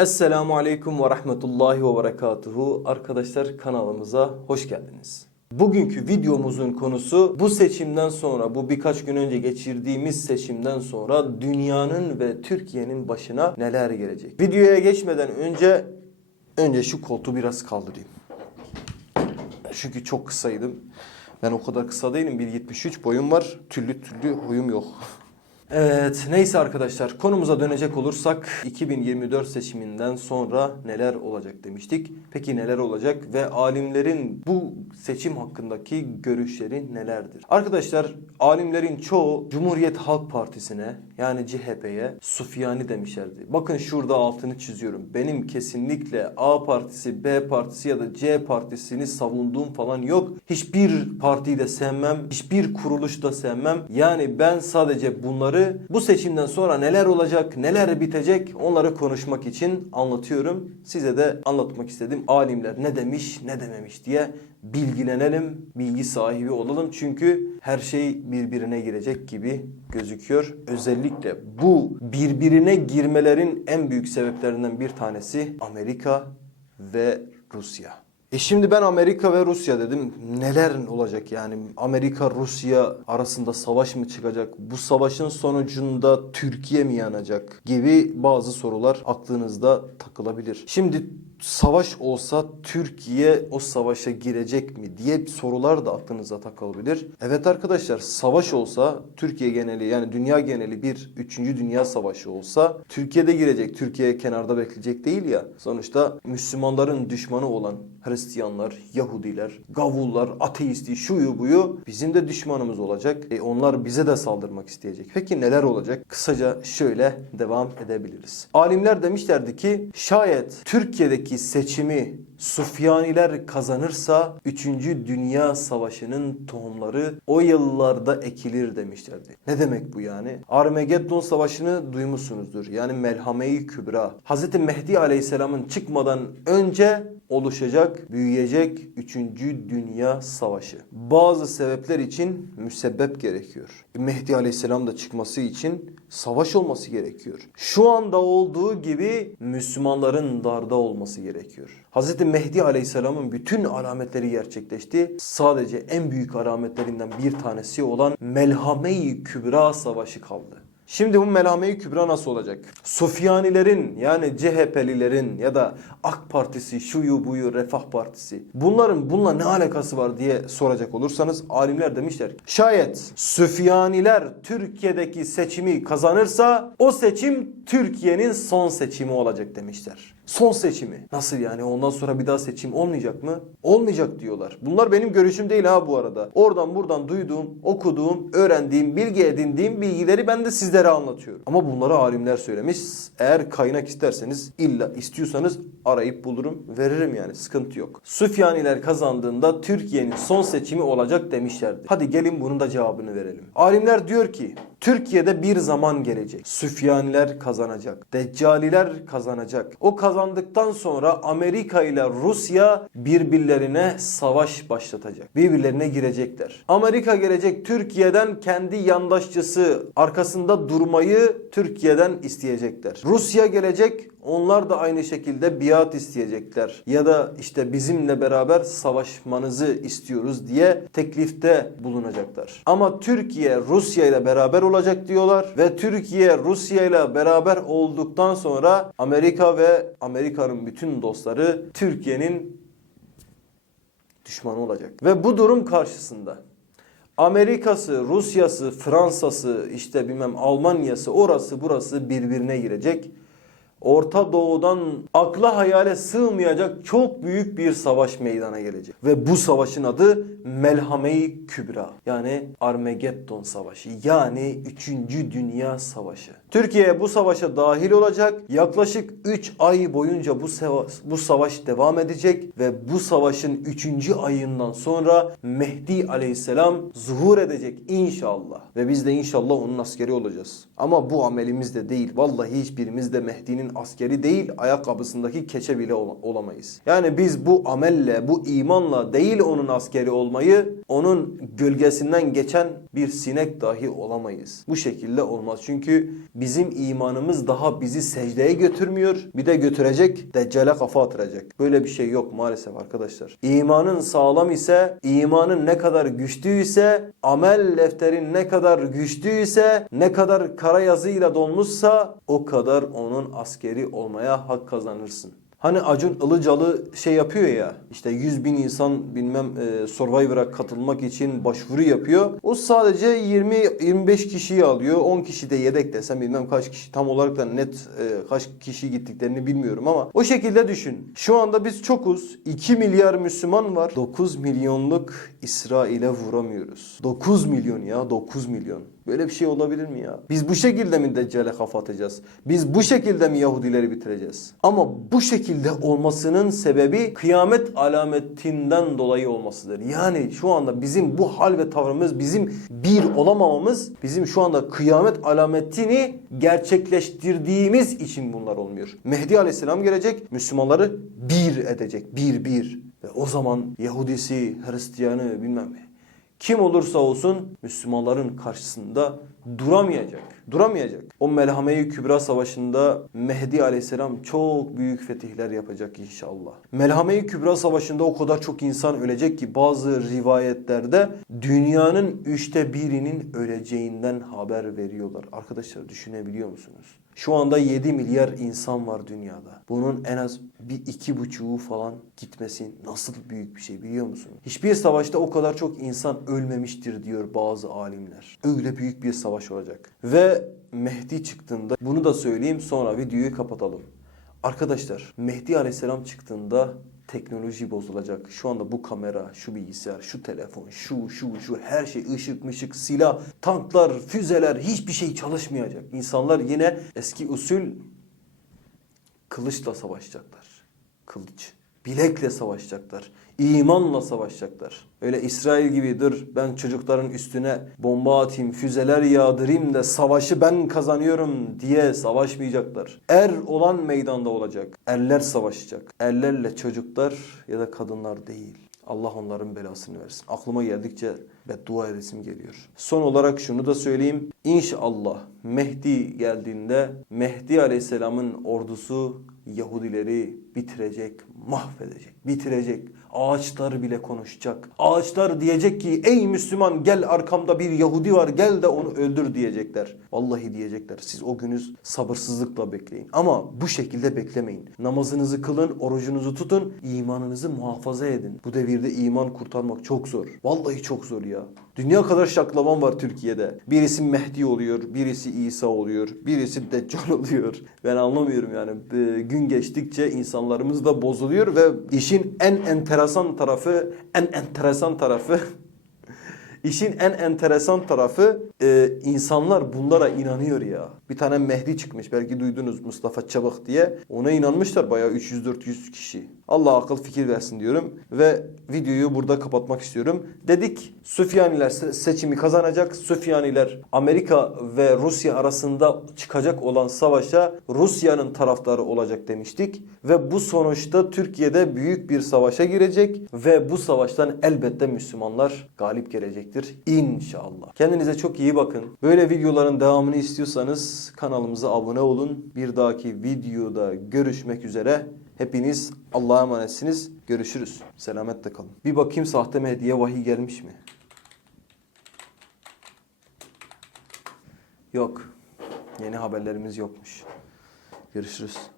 Esselamu Aleyküm ve Rahmetullahi ve Berekatuhu. Arkadaşlar kanalımıza hoş geldiniz. Bugünkü videomuzun konusu bu seçimden sonra, bu birkaç gün önce geçirdiğimiz seçimden sonra dünyanın ve Türkiye'nin başına neler gelecek? Videoya geçmeden önce, önce şu koltuğu biraz kaldırayım. Çünkü çok kısaydım. Ben o kadar kısa değilim. 1.73 boyum var. Tüllü tüllü huyum yok. Evet neyse arkadaşlar konumuza dönecek olursak 2024 seçiminden sonra neler olacak demiştik. Peki neler olacak ve alimlerin bu seçim hakkındaki görüşleri nelerdir? Arkadaşlar alimlerin çoğu Cumhuriyet Halk Partisi'ne yani CHP'ye Sufyani demişlerdi. Bakın şurada altını çiziyorum. Benim kesinlikle A partisi, B partisi ya da C partisini savunduğum falan yok. Hiçbir partiyi de sevmem, hiçbir kuruluş da sevmem. Yani ben sadece bunları bu seçimden sonra neler olacak, neler bitecek onları konuşmak için anlatıyorum. Size de anlatmak istedim. Alimler ne demiş, ne dememiş diye bilgilenelim, bilgi sahibi olalım. Çünkü her şey birbirine girecek gibi gözüküyor. Özellikle bu birbirine girmelerin en büyük sebeplerinden bir tanesi Amerika ve Rusya. E şimdi ben Amerika ve Rusya dedim. Neler olacak yani? Amerika Rusya arasında savaş mı çıkacak? Bu savaşın sonucunda Türkiye mi yanacak? Gibi bazı sorular aklınızda takılabilir. Şimdi savaş olsa Türkiye o savaşa girecek mi diye sorular da aklınıza takılabilir. Evet arkadaşlar savaş olsa Türkiye geneli yani dünya geneli bir 3. Dünya Savaşı olsa Türkiye'de girecek. Türkiye kenarda bekleyecek değil ya. Sonuçta Müslümanların düşmanı olan Hristiyanlar, Yahudiler, gavullar, ateisti, şuyu buyu bizim de düşmanımız olacak. E onlar bize de saldırmak isteyecek. Peki neler olacak? Kısaca şöyle devam edebiliriz. Alimler demişlerdi ki şayet Türkiye'deki seçimi Sufyaniler kazanırsa 3. Dünya Savaşı'nın tohumları o yıllarda ekilir demişlerdi. Ne demek bu yani? Armageddon Savaşı'nı duymuşsunuzdur. Yani Melhame-i Kübra. Hz. Mehdi Aleyhisselam'ın çıkmadan önce oluşacak, büyüyecek 3. Dünya Savaşı. Bazı sebepler için müsebbep gerekiyor. Mehdi Aleyhisselam da çıkması için savaş olması gerekiyor. Şu anda olduğu gibi Müslümanların darda olması gerekiyor. Hz. Mehdi Aleyhisselam'ın bütün alametleri gerçekleşti. Sadece en büyük alametlerinden bir tanesi olan Melhame-i Kübra Savaşı kaldı. Şimdi bu Melhame-i Kübra nasıl olacak? Sufyanilerin yani CHP'lilerin ya da AK Partisi, şuyu buyu, Refah Partisi bunların bununla ne alakası var diye soracak olursanız alimler demişler. Şayet Süfyaniler Türkiye'deki seçimi kazanırsa o seçim Türkiye'nin son seçimi olacak demişler. Son seçimi. Nasıl yani ondan sonra bir daha seçim olmayacak mı? Olmayacak diyorlar. Bunlar benim görüşüm değil ha bu arada. Oradan buradan duyduğum, okuduğum, öğrendiğim, bilgi edindiğim bilgileri ben de sizlere anlatıyorum. Ama bunları alimler söylemiş. Eğer kaynak isterseniz illa istiyorsanız arayıp bulurum, veririm yani sıkıntı yok. Süfyaniler kazandığında Türkiye'nin son seçimi olacak demişlerdi. Hadi gelin bunun da cevabını verelim. Alimler diyor ki Türkiye'de bir zaman gelecek. Süfyaniler kazanacak. Deccaliler kazanacak. O kazandıktan sonra Amerika ile Rusya birbirlerine savaş başlatacak. Birbirlerine girecekler. Amerika gelecek Türkiye'den kendi yandaşçısı arkasında durmayı Türkiye'den isteyecekler. Rusya gelecek onlar da aynı şekilde biat isteyecekler. Ya da işte bizimle beraber savaşmanızı istiyoruz diye teklifte bulunacaklar. Ama Türkiye Rusya ile beraber olacak diyorlar ve Türkiye Rusya ile beraber olduktan sonra Amerika ve Amerika'nın bütün dostları Türkiye'nin düşmanı olacak. Ve bu durum karşısında Amerika'sı, Rusya'sı, Fransa'sı, işte bilmem Almanya'sı, orası burası birbirine girecek. Orta Doğu'dan akla hayale sığmayacak çok büyük bir savaş meydana gelecek. Ve bu savaşın adı Melhame-i Kübra. Yani Armageddon Savaşı. Yani 3. Dünya Savaşı. Türkiye bu savaşa dahil olacak. Yaklaşık 3 ay boyunca bu, seva- bu savaş devam edecek. Ve bu savaşın 3. ayından sonra Mehdi Aleyhisselam zuhur edecek inşallah. Ve biz de inşallah onun askeri olacağız. Ama bu amelimiz de değil. Vallahi hiçbirimiz de Mehdi'nin askeri değil, ayakkabısındaki keçe bile ol- olamayız. Yani biz bu amelle, bu imanla değil onun askeri olmayı onun gölgesinden geçen bir sinek dahi olamayız. Bu şekilde olmaz. Çünkü bizim imanımız daha bizi secdeye götürmüyor. Bir de götürecek, deccale kafa atıracak. Böyle bir şey yok maalesef arkadaşlar. İmanın sağlam ise, imanın ne kadar güçlüyse, amel defterin ne kadar güçlüyse, ne kadar kara yazıyla dolmuşsa o kadar onun askeri olmaya hak kazanırsın. Hani Acun Ilıcalı şey yapıyor ya işte 100 bin insan bilmem e, Survivor'a katılmak için başvuru yapıyor. O sadece 20-25 kişiyi alıyor. 10 kişi de yedek desem bilmem kaç kişi tam olarak da net e, kaç kişi gittiklerini bilmiyorum ama o şekilde düşün. Şu anda biz çokuz. 2 milyar Müslüman var. 9 milyonluk İsrail'e vuramıyoruz. 9 milyon ya 9 milyon. Böyle bir şey olabilir mi ya? Biz bu şekilde mi Deccal'e kafa atacağız? Biz bu şekilde mi Yahudileri bitireceğiz? Ama bu şekilde olmasının sebebi kıyamet alametinden dolayı olmasıdır. Yani şu anda bizim bu hal ve tavrımız, bizim bir olamamamız, bizim şu anda kıyamet alametini gerçekleştirdiğimiz için bunlar olmuyor. Mehdi Aleyhisselam gelecek, Müslümanları bir edecek. Bir bir. Ve o zaman Yahudisi, Hristiyanı bilmem. Kim olursa olsun Müslümanların karşısında duramayacak. Duramayacak. O Melhame-i Kübra Savaşı'nda Mehdi Aleyhisselam çok büyük fetihler yapacak inşallah. Melhame-i Kübra Savaşı'nda o kadar çok insan ölecek ki bazı rivayetlerde dünyanın üçte birinin öleceğinden haber veriyorlar. Arkadaşlar düşünebiliyor musunuz? Şu anda 7 milyar insan var dünyada. Bunun en az bir iki buçuğu falan gitmesi nasıl büyük bir şey biliyor musunuz? Hiçbir savaşta o kadar çok insan ölmemiştir diyor bazı alimler. Öyle büyük bir savaş olacak. Ve Mehdi çıktığında bunu da söyleyeyim sonra videoyu kapatalım. Arkadaşlar Mehdi Aleyhisselam çıktığında teknoloji bozulacak. Şu anda bu kamera, şu bilgisayar, şu telefon, şu şu şu her şey ışık mışık, silah, tanklar, füzeler hiçbir şey çalışmayacak. İnsanlar yine eski usul kılıçla savaşacaklar. Kılıç. Bilekle savaşacaklar. İmanla savaşacaklar. Öyle İsrail gibi dur ben çocukların üstüne bomba atayım, füzeler yağdırayım da savaşı ben kazanıyorum diye savaşmayacaklar. Er olan meydanda olacak. Erler savaşacak. Erlerle çocuklar ya da kadınlar değil. Allah onların belasını versin. Aklıma geldikçe beddua edesim geliyor. Son olarak şunu da söyleyeyim. İnşallah Mehdi geldiğinde Mehdi Aleyhisselam'ın ordusu Yahudileri bitirecek, mahvedecek, bitirecek. Ağaçlar bile konuşacak. Ağaçlar diyecek ki ey Müslüman gel arkamda bir Yahudi var gel de onu öldür diyecekler. Vallahi diyecekler. Siz o günü sabırsızlıkla bekleyin. Ama bu şekilde beklemeyin. Namazınızı kılın, orucunuzu tutun, imanınızı muhafaza edin. Bu devirde iman kurtarmak çok zor. Vallahi çok zor ya. Dünya kadar şaklaban var Türkiye'de. Birisi Mehdi oluyor, birisi İsa oluyor, birisi Deccal oluyor. Ben anlamıyorum yani. Ee, Gün geçtikçe insanlarımız da bozuluyor ve işin en enteresan tarafı, en enteresan tarafı İşin en enteresan tarafı e, insanlar bunlara inanıyor ya. Bir tane Mehdi çıkmış belki duydunuz Mustafa Çabuk diye. Ona inanmışlar bayağı 300-400 kişi. Allah akıl fikir versin diyorum ve videoyu burada kapatmak istiyorum. Dedik Süfyaniler se- seçimi kazanacak. Süfyaniler Amerika ve Rusya arasında çıkacak olan savaşa Rusya'nın taraftarı olacak demiştik. Ve bu sonuçta Türkiye'de büyük bir savaşa girecek ve bu savaştan elbette Müslümanlar galip gelecektir İnşallah. Kendinize çok iyi bakın. Böyle videoların devamını istiyorsanız kanalımıza abone olun. Bir dahaki videoda görüşmek üzere. Hepiniz Allah'a emanetsiniz. Görüşürüz. Selametle kalın. Bir bakayım sahte Mehdi'ye vahiy gelmiş mi? Yok. Yeni haberlerimiz yokmuş. Görüşürüz.